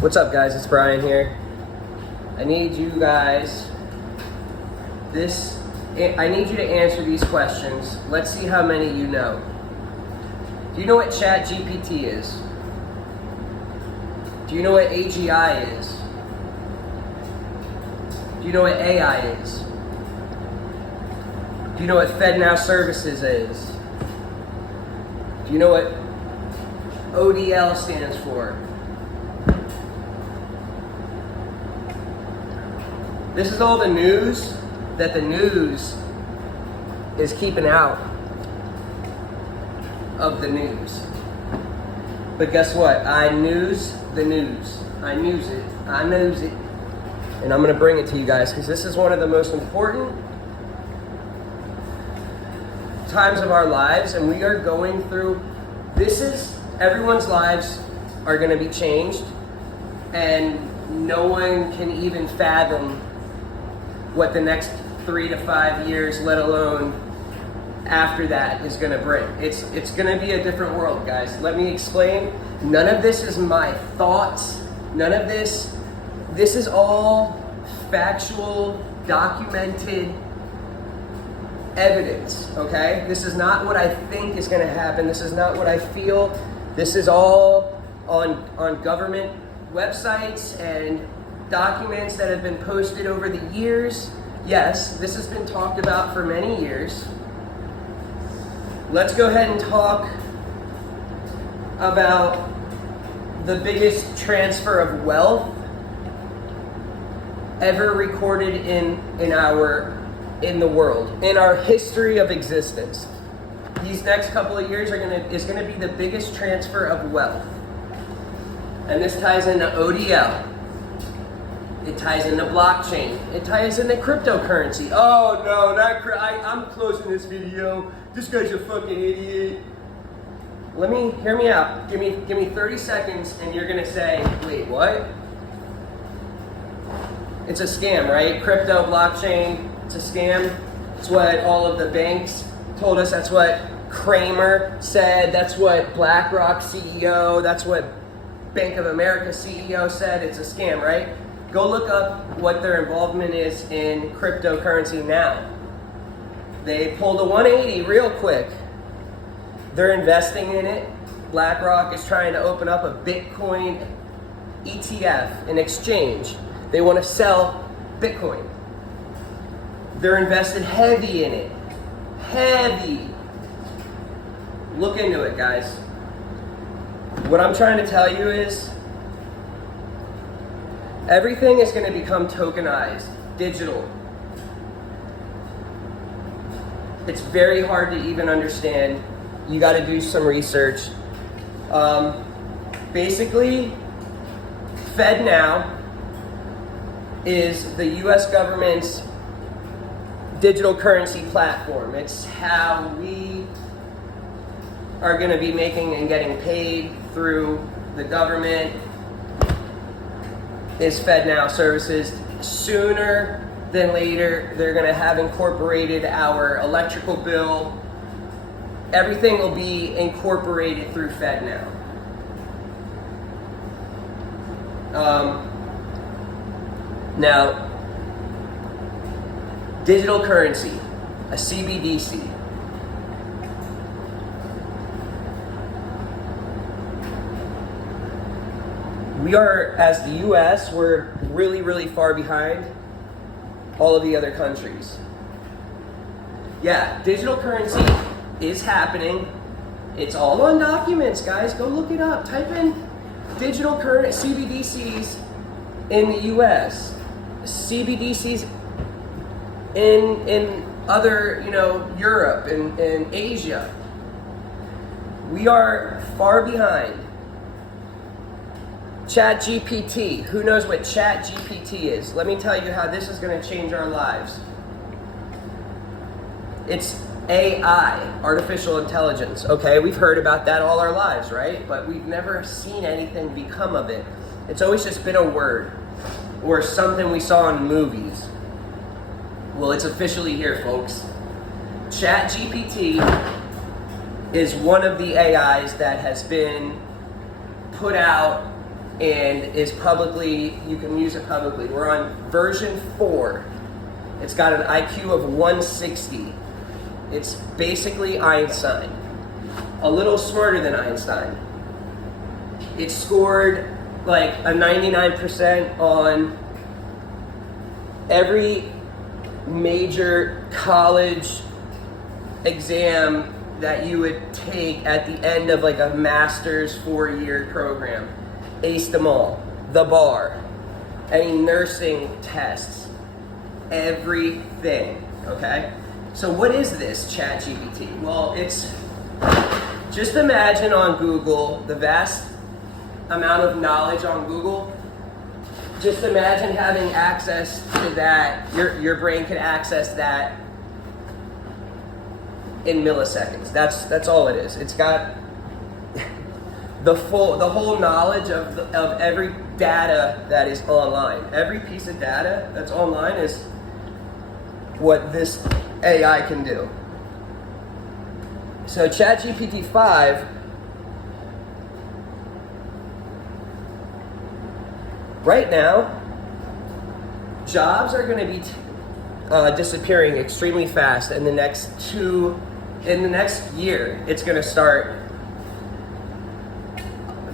What's up, guys? It's Brian here. I need you guys I need you to answer these questions. Let's see how many you know. Do you know what ChatGPT is? Do you know what AGI is? Do you know what AI is? Do you know what FedNow Services is? Do you know what ODL stands for? This is all the news that the news is keeping out of the news. But guess what? I news the news. I news it. I knows it. And I'm going to bring it to you guys because this is one of the most important times of our lives, and we are going through, everyone's lives are going to be changed, and no one can even fathom what the next 3 to 5 years, let alone after that, is going to bring. It's going to be a different world, guys. Let me explain. None of this is my thoughts. None of this is all factual, documented evidence, okay? This is not what I think is going to happen. This is not what I feel. This is all on government websites and documents that have been posted over the years. Yes, this has been talked about for many years. Let's go ahead and talk about the biggest transfer of wealth ever recorded in the world, in our history of existence. These next couple of years is gonna be the biggest transfer of wealth. And this ties into ODL. It ties into blockchain. It ties into cryptocurrency. Oh no, I'm closing this video. This guy's a fucking idiot. Hear me out. Give me 30 seconds and you're gonna say, wait, what? It's a scam, right? Crypto, blockchain, it's a scam. It's what all of the banks told us. That's what Kramer said. That's what BlackRock CEO, that's what Bank of America CEO said. It's a scam, right? Go look up what their involvement is in cryptocurrency now. They pulled a 180 real quick. They're investing in it. BlackRock is trying to open up a Bitcoin ETF, an exchange. They want to sell Bitcoin. They're invested heavy in it. Heavy. Look into it, guys. What I'm trying to tell you is everything is going to become tokenized, digital. It's very hard to even understand. You got to do some research. Basically, FedNow is the US government's digital currency platform. It's how we are going to be making and getting paid through the government, is FedNow Services. Sooner than later, they're going to have incorporated our electrical bill. Everything will be incorporated through FedNow. Now, digital currency, a CBDC. We are, as the US, we're really, really far behind all of the other countries. Yeah, digital currency is happening. It's all on documents, guys. Go look it up. Type in digital currency CBDCs in the US, CBDCs in other, Europe and Asia. We are far behind. ChatGPT. Who knows what ChatGPT is? Let me tell you how this is going to change our lives. It's AI, artificial intelligence. Okay, we've heard about that all our lives, right? But we've never seen anything become of it. It's always just been a word or something we saw in movies. Well, it's officially here, folks. ChatGPT is one of the AIs that has been put out and is publicly, you can use it publicly. We're on version 4. It's got an IQ of 160. It's basically Einstein, a little smarter than Einstein. It scored like a 99% on every major college exam that you would take at the end of like a master's 4-year program. Aced them all. The bar, any nursing tests, everything, okay? So what is this ChatGPT? Well, it's, just imagine on Google, the vast amount of knowledge on Google. Just imagine having access to that. Your brain can access that in milliseconds. That's all it is. It's got the whole knowledge of every data that is online. Every piece of data that's online is what this AI can do. So ChatGPT 5 right now, jobs are going to be disappearing extremely fast in the next year. It's going to start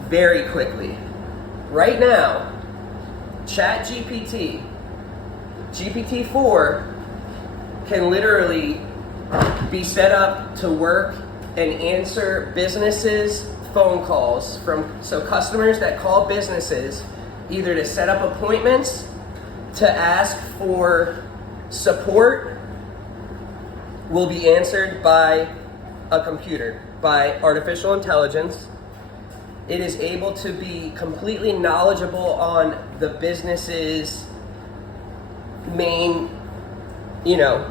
very quickly. Right now, ChatGPT, GPT-4 can literally be set up to work and answer businesses' phone calls so customers that call businesses either to set up appointments, to ask for support, will be answered by a computer, by artificial intelligence. It is able to be completely knowledgeable on the business's main,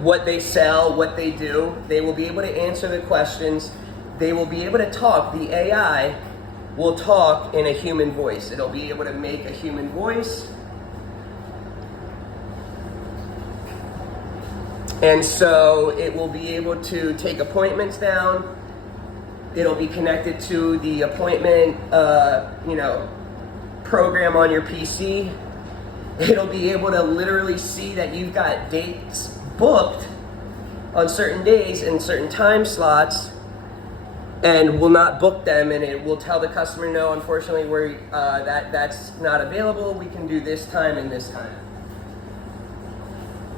what they sell, what they do. They will be able to answer the questions. They will be able to talk. The AI will talk in a human voice. It'll be able to make a human voice. And so it will be able to take appointments down. It'll be connected to the appointment, program on your PC. It'll be able to literally see that you've got dates booked on certain days and certain time slots, and will not book them, and it will tell the customer, no, unfortunately, that's not available. We can do this time and this time.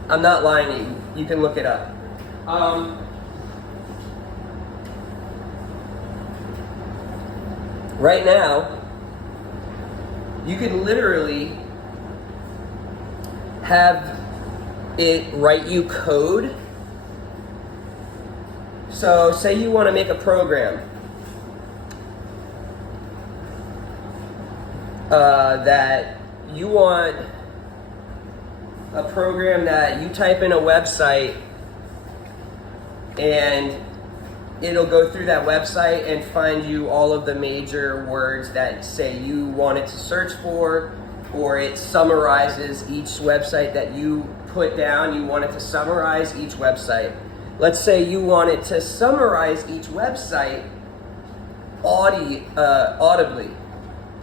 I'm not lying to you. You can look it up. Right now, you can literally have it write you code. So say you want to make a program that you want a program that you type in a website and it'll go through that website and find you all of the major words that say you want it to search for, or it summarizes each website that you put down. You want it to summarize each website. Let's say you want it to summarize each website audibly.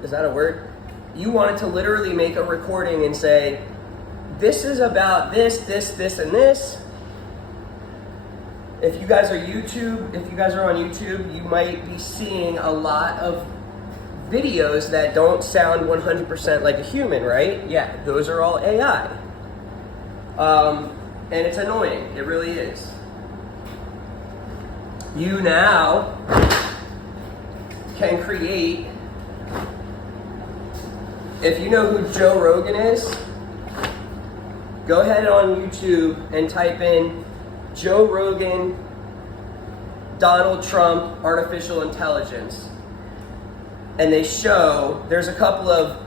Is that a word? You want it to literally make a recording and say, this is about this, and this. If you guys are on YouTube, you might be seeing a lot of videos that don't sound 100% like a human, right? Yeah, those are all AI. And it's annoying, it really is. You now can create, if you know who Joe Rogan is, go ahead on YouTube and type in Joe Rogan, Donald Trump, artificial intelligence. And they show, there's a couple of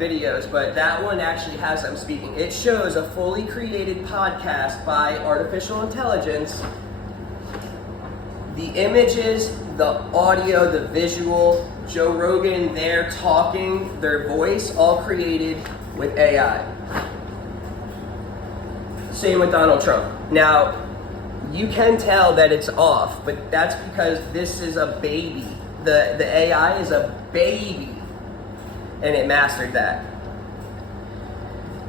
videos, but that one actually has them speaking. It shows a fully created podcast by artificial intelligence. The images, the audio, the visual, Joe Rogan, they're talking, their voice, all created with AI. Same with Donald Trump. Now, you can tell that it's off, but that's because this is a baby. The AI is a baby. and it mastered that.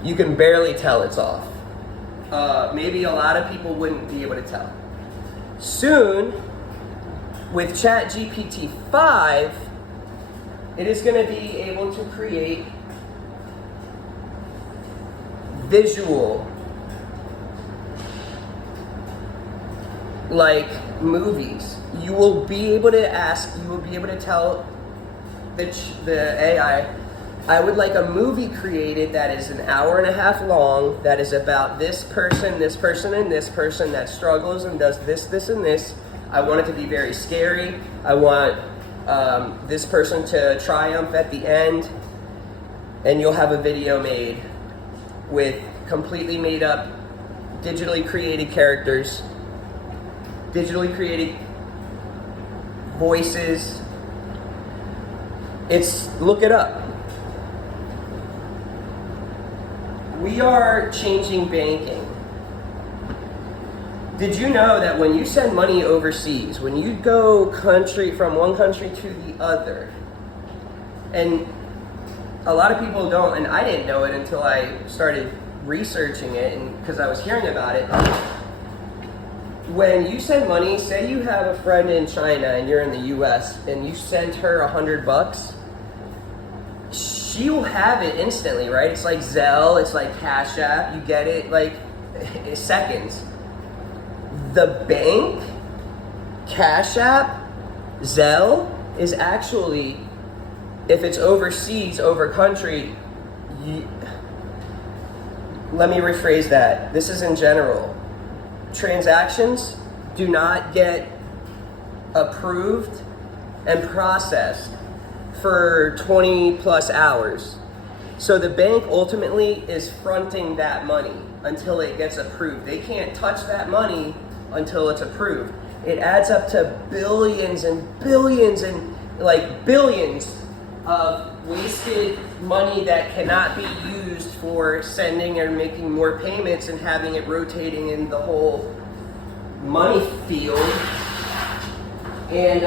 You can barely tell it's off. Maybe a lot of people wouldn't be able to tell. Soon, with ChatGPT 5, it is going to be able to create visual, like movies. You will be able to tell the AI, I would like a movie created that is an hour and a half long, that is about this person, and this person that struggles and does this, and this. I want it to be very scary. I want this person to triumph at the end. And you'll have a video made with completely made up, digitally created characters, digitally created voices. Look it up. We are changing banking. Did you know that when you send money overseas, when you go from one country to the other, and a lot of people don't, and I didn't know it until I started researching it, and because I was hearing about it. When you send money, say you have a friend in China and you're in the US, and you send her $100, she will have it instantly, right? It's like Zelle, it's like Cash App, you get it like seconds. The bank, Cash App, Zelle is actually, if it's overseas, over country, let me rephrase that. This is in general. Transactions do not get approved and processed for 20 plus hours. So the bank ultimately is fronting that money until it gets approved. They can't touch that money until it's approved. It adds up to billions and billions and billions of wasted money that cannot be used for sending or making more payments and having it rotating in the whole money field. And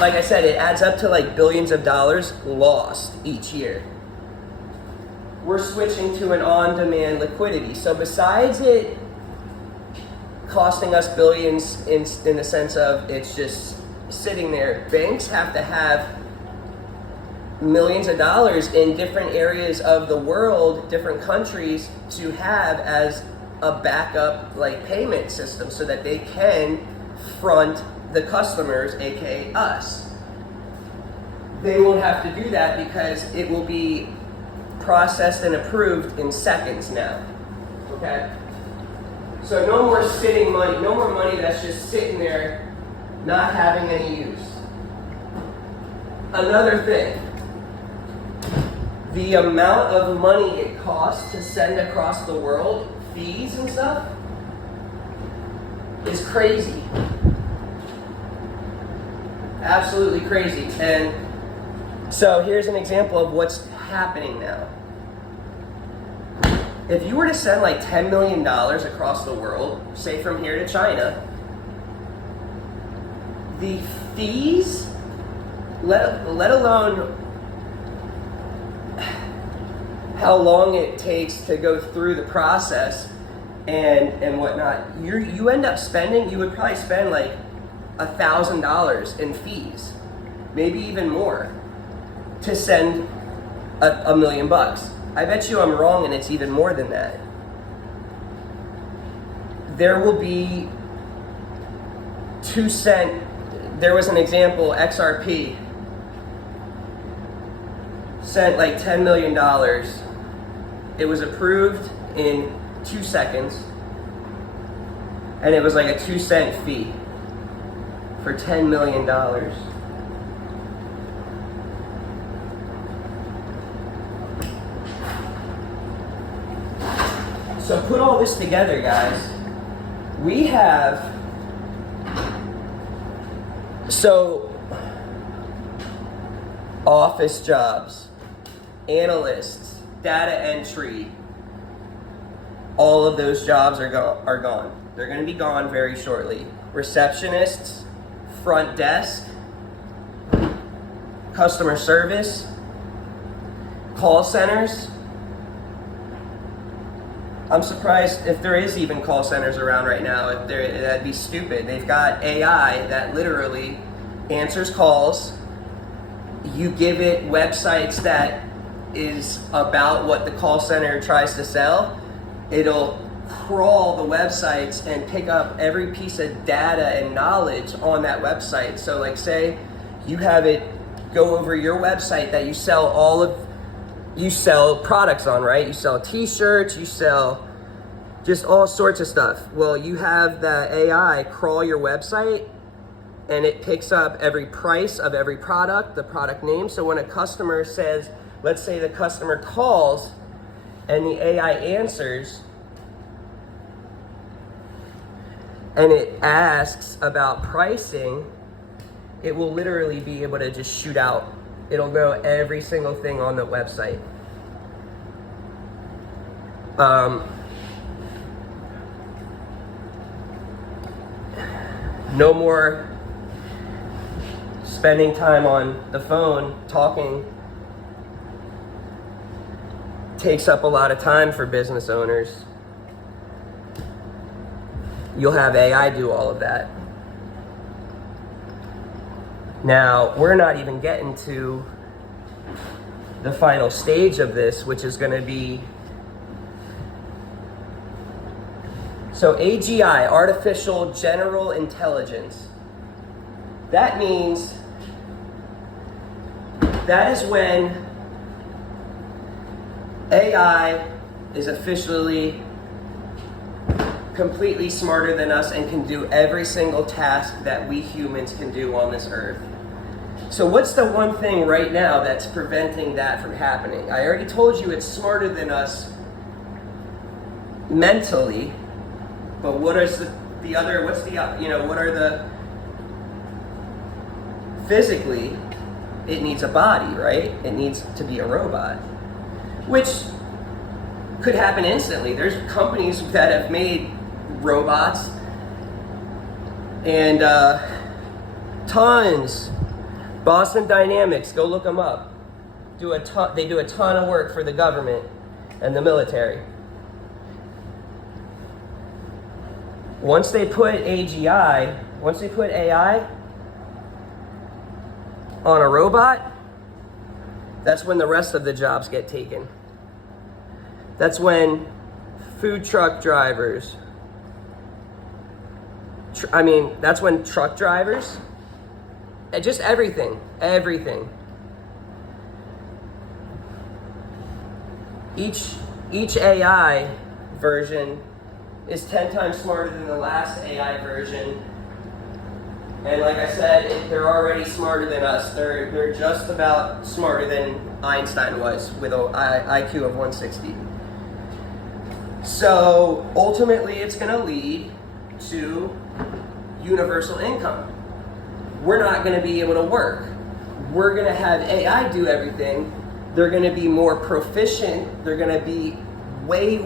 like I said, it adds up to billions of dollars lost each year. We're switching to an on-demand liquidity. So besides it costing us billions in the sense of it's just sitting there, banks have to have millions of dollars in different areas of the world, different countries, to have as a backup payment system so that they can front the customers, aka us. They won't have to do that because it will be processed and approved in seconds now. Okay? So no more sitting money, no more money that's just sitting there not having any use. Another thing, the amount of money it costs to send across the world, fees and stuff, is crazy. Absolutely crazy. And so here's an example of what's happening now. If you were to send $10 million across the world, say from here to China, the fees, let alone how long it takes to go through the process and whatnot, you end up spending, you would probably spend $1,000 in fees, maybe even more, to send $1 million. I bet you I'm wrong and it's even more than that. There will be 2 cent, there was an example, XRP sent $10 million. It was approved in 2 seconds, and it was a 2 cent fee for $10 million. So put all this together, guys. We have, office jobs, analysts, data entry, all of those jobs are gone. They're going to be gone very shortly. Receptionists, front desk, customer service, Call centers, I'm surprised if there is even call centers around right now. If there, that'd be stupid. They've got AI that literally answers calls. You give it websites that is about what the call center tries to sell. It'll crawl the websites and pick up every piece of data and knowledge on that website. So like say you have it go over your website that you sell products on, right? You sell t-shirts, you sell just all sorts of stuff. Well, you have the AI crawl your website and it picks up every price of every product, the product name. So when a customer says, let's say the customer calls and the AI answers and it asks about pricing, it will literally be able to just shoot out. It'll know every single thing on the website. No more spending time on the phone talking. Takes up a lot of time for business owners. You'll have AI do all of that. Now, we're not even getting to the final stage of this, which is going to be, so AGI, Artificial General Intelligence. That means that is when AI is officially completely smarter than us and can do every single task that we humans can do on this earth. So what's the one thing right now that's preventing that from happening? I already told you it's smarter than us mentally, but what are the other, what are the, physically, it needs a body, right? It needs to be a robot, which could happen instantly. There's companies that have made robots and tons. Boston Dynamics, go look them up. They do a ton of work for the government and the military. Once they put AI on a robot, that's when the rest of the jobs get taken. That's when food truck drivers, that's when truck drivers, just everything. Each AI version is 10 times smarter than the last AI version. And like I said, they're already smarter than us. They're just about smarter than Einstein was with an IQ of 160. So ultimately it's going to lead to universal income. We're not going to be able to work. We're going to have AI do everything. They're going to be more proficient. They're going to be way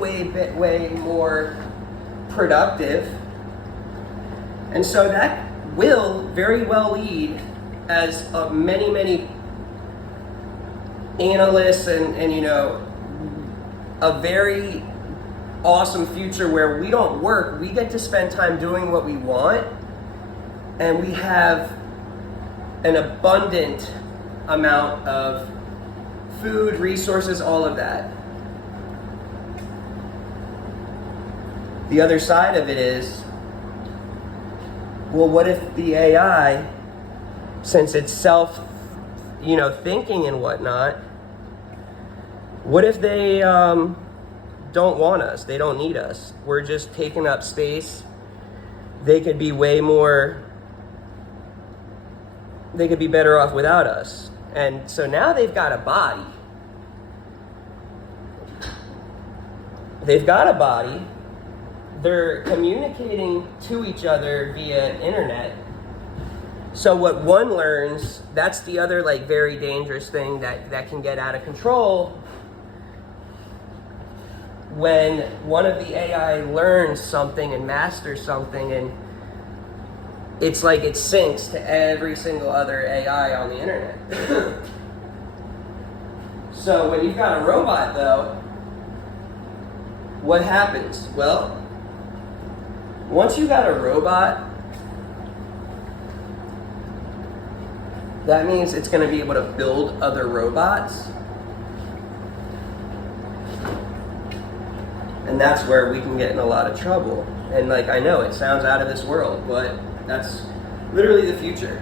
more productive. And so that will very well lead, as many analysts and a very awesome future where we don't work, we get to spend time doing what we want, and we have an abundant amount of food, resources, all of that. The other side of it is, well, what if the AI, since it's thinking and whatnot, what if they don't want us? They don't need us. We're just taking up space. They could be better off without us. And so now they've got a body. They're communicating to each other via internet. So what one learns, that's the other very dangerous thing that can get out of control. When one of the AI learns something and masters something, and it's like it syncs to every single other AI on the internet. So when you've got a robot, though, what happens? Well, once you got a robot, that means it's going to be able to build other robots. And that's where we can get in a lot of trouble. And like, I know it sounds out of this world, but that's literally the future.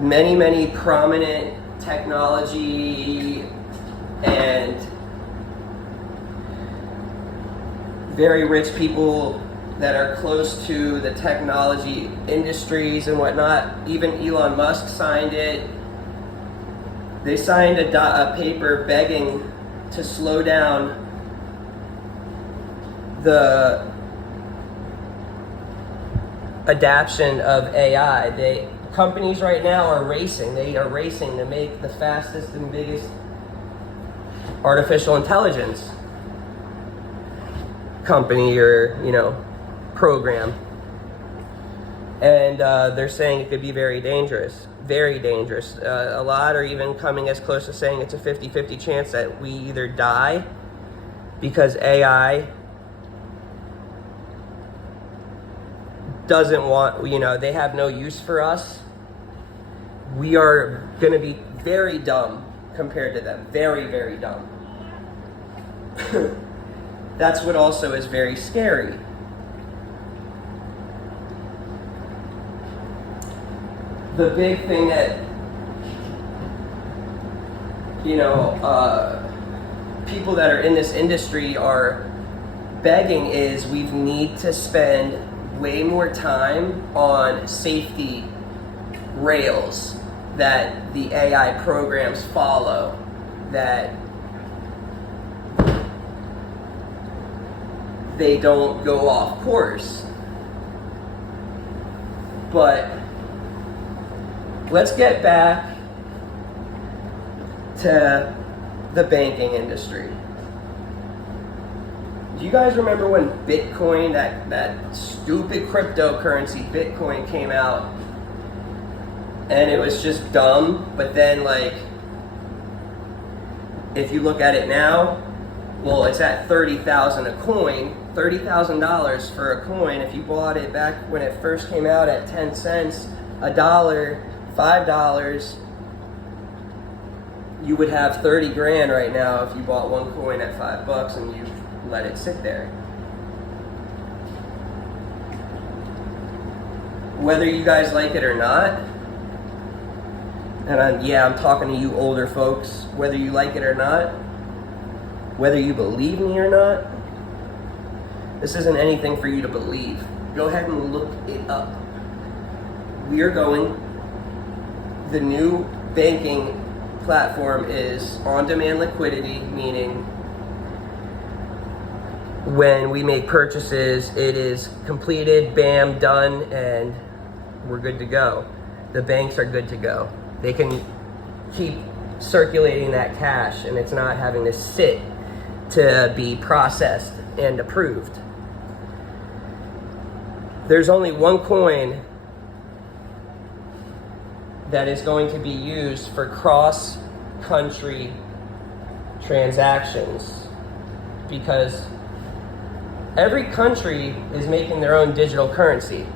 Many prominent technology and very rich people that are close to the technology industries and whatnot, even Elon Musk signed it. They signed a paper begging to slow down the adoption of AI. Companies right now are racing. They are racing to make the fastest and biggest artificial intelligence company or, program. And they're saying it could be very dangerous. Very dangerous. A lot are even coming as close to saying it's a 50-50 chance that we either die because AI doesn't want, they have no use for us. We are going to be very dumb compared to them. Very, very dumb. That's what also is very scary. The big thing that, people that are in this industry are begging is we need to spend way more time on safety rails that the AI programs follow, that they don't go off course. But let's get back to the banking industry. Do you guys remember when Bitcoin, that stupid cryptocurrency Bitcoin came out and it was just dumb, but then if you look at it now, well, it's at $30,000 a coin, $30,000 for a coin. If you bought it back when it first came out at 10 cents, a dollar, $5, you would have 30 grand right now if you bought one coin at $5 and you let it sit there. Whether you guys like it or not, and I'm talking to you older folks, whether you like it or not, whether you believe me or not, this isn't anything for you to believe. Go ahead and look it up. The new banking platform is on-demand liquidity, meaning when we make purchases, it is completed, bam, done, and we're good to go. The banks are good to go. They can keep circulating that cash and it's not having to sit to be processed and approved. There's only one coin that is going to be used for cross-country transactions because every country is making their own digital currency.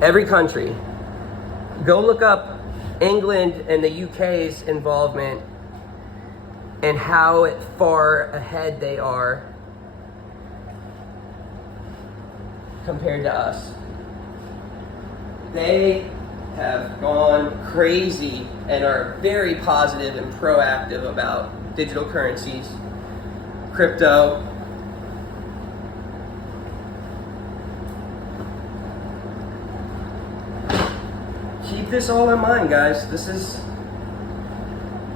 Every country. Go look up England and the UK's involvement and how far ahead they are compared to us. They have gone crazy and are very positive and proactive about digital currencies, crypto. Keep this all in mind, guys. This is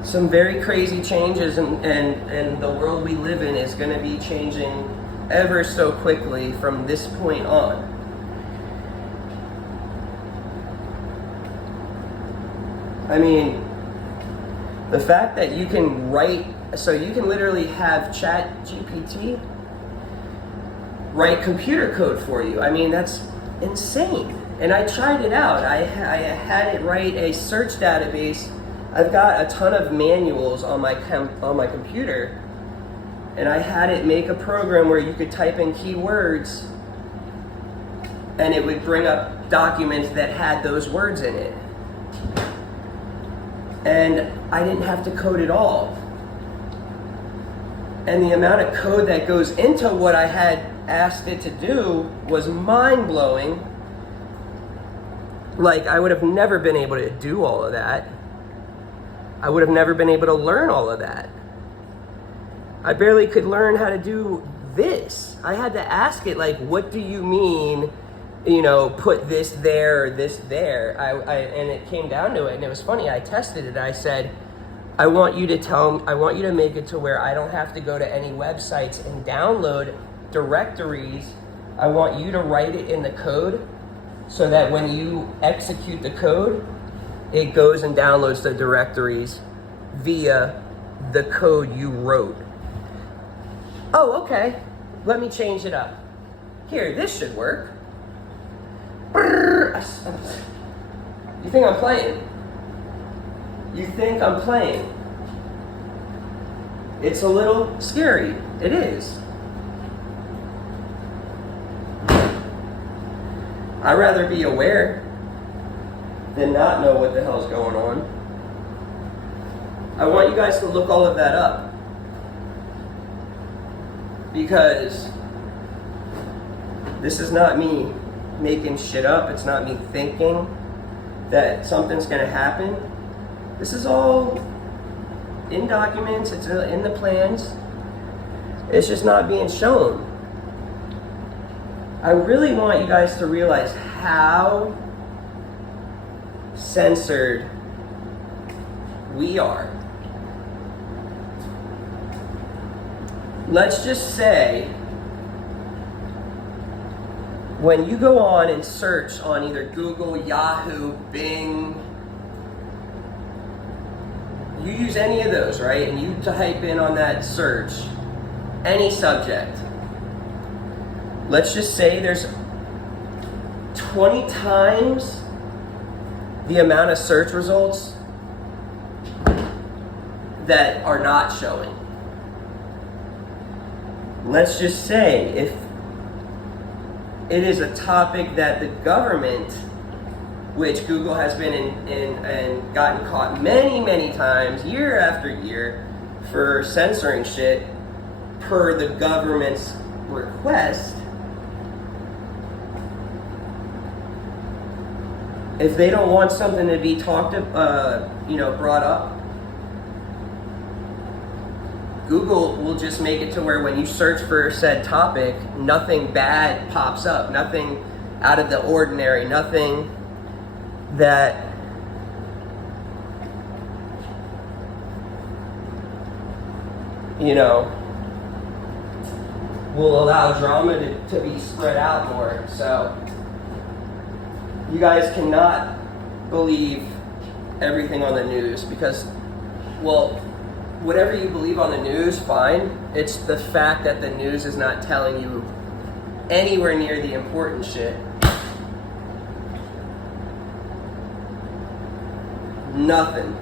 some very crazy changes, and the world we live in is going to be changing ever so quickly from this point on. I mean, the fact that you can you can literally have ChatGPT write computer code for you. I mean, that's insane. And I tried it out. I had it write a search database. I've got a ton of manuals on my computer, and I had it make a program where you could type in keywords and it would bring up documents that had those words in it. And I didn't have to code it all. And the amount of code that goes into what I had asked it to do was mind-blowing. Like, I would have never been able to do all of that. I would have never been able to learn all of that. I barely could learn how to do this. I had to ask it, like, what do you mean, you know, put this there or this there? And it came down to it, and it was funny. I tested it. I said, I want you to make it to where I don't have to go to any websites and download directories. I want you to write it in the code so that when you execute the code, it goes and downloads the directories via the code you wrote. Oh, okay. Let me change it up. Here, this should work. You think I'm playing? You think I'm playing? It's a little scary. It is. I'd rather be aware than not know what the hell's going on. I want you guys to look all of that up, because this is not me making shit up. It's not me thinking that something's going to happen. This is all in documents. It's in the plans. It's just not being shown. I really want you guys to realize how censored we are. Let's just say, when you go on and search on either Google, Yahoo, Bing, you use any of those, right? And you type in on that search any subject. Let's just say there's 20 times the amount of search results that are not showing. Let's just say if it is a topic that the government, which Google has been in and gotten caught many times, year after year, for censoring shit per the government's request, if they don't want something to be brought up, Google will just make it to where when you search for said topic, nothing bad pops up, nothing out of the ordinary, nothing that will allow drama to be spread out more. So you guys cannot believe everything on the news, because, well, whatever you believe on the news, fine. It's the fact that the news is not telling you anywhere near the important shit. Nothing.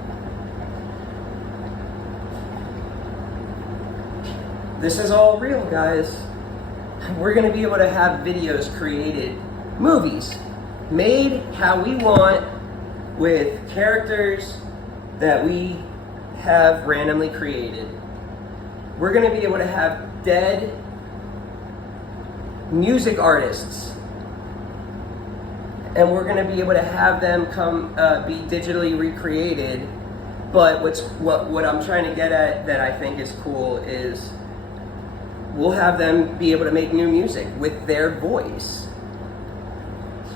This is all real, guys. We're going to be able to have videos created, movies made how we want, with characters that we have randomly created. We're going to be able to have dead music artists, and we're going to be able to have them be digitally recreated. But what I'm trying to get at that I think is cool is we'll have them be able to make new music with their voice.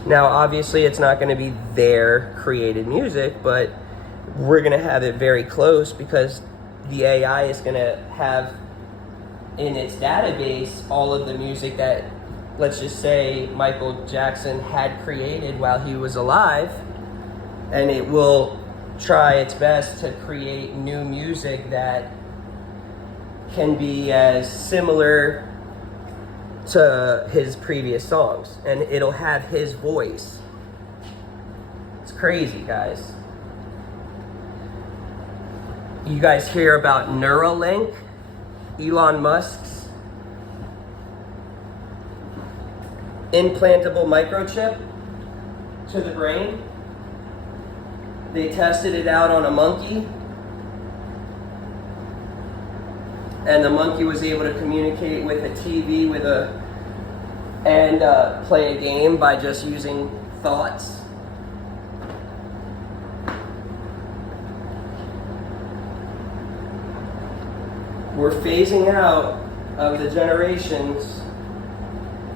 Now, obviously, it's not going to be their created music, but we're going to have it very close, because the AI is going to have in its database all of the music that, let's just say, Michael Jackson had created while he was alive, and it will try its best to create new music that can be as similar to his previous songs, and it'll have his voice. crazy, guys. You guys hear about Neuralink, Elon Musk's implantable microchip to the brain? They tested it out on a monkey, and the monkey was able to communicate with a TV and play a game by just using thoughts. We're phasing out of the generations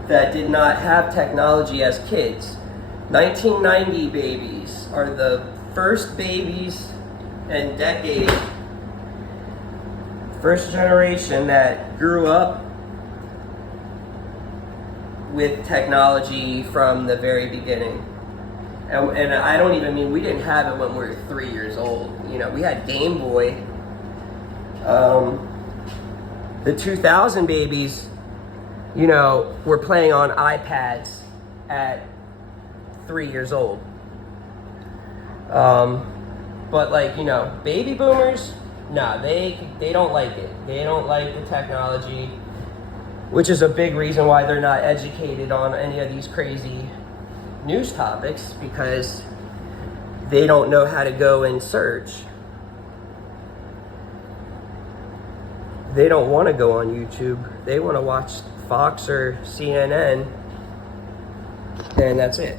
that did not have technology as kids. 1990 babies are the first babies and decade, first generation that grew up with technology from the very beginning. And I don't even mean we didn't have it when we were 3 years old. You know, we had Game Boy. The 2000 babies, you know, were playing on iPads at 3 years old. But like, you know, baby boomers, nah, they don't like it. They don't like the technology, which is a big reason why they're not educated on any of these crazy news topics, because they don't know how to go and search. They don't want to go on YouTube. They want to watch Fox or CNN, and that's it.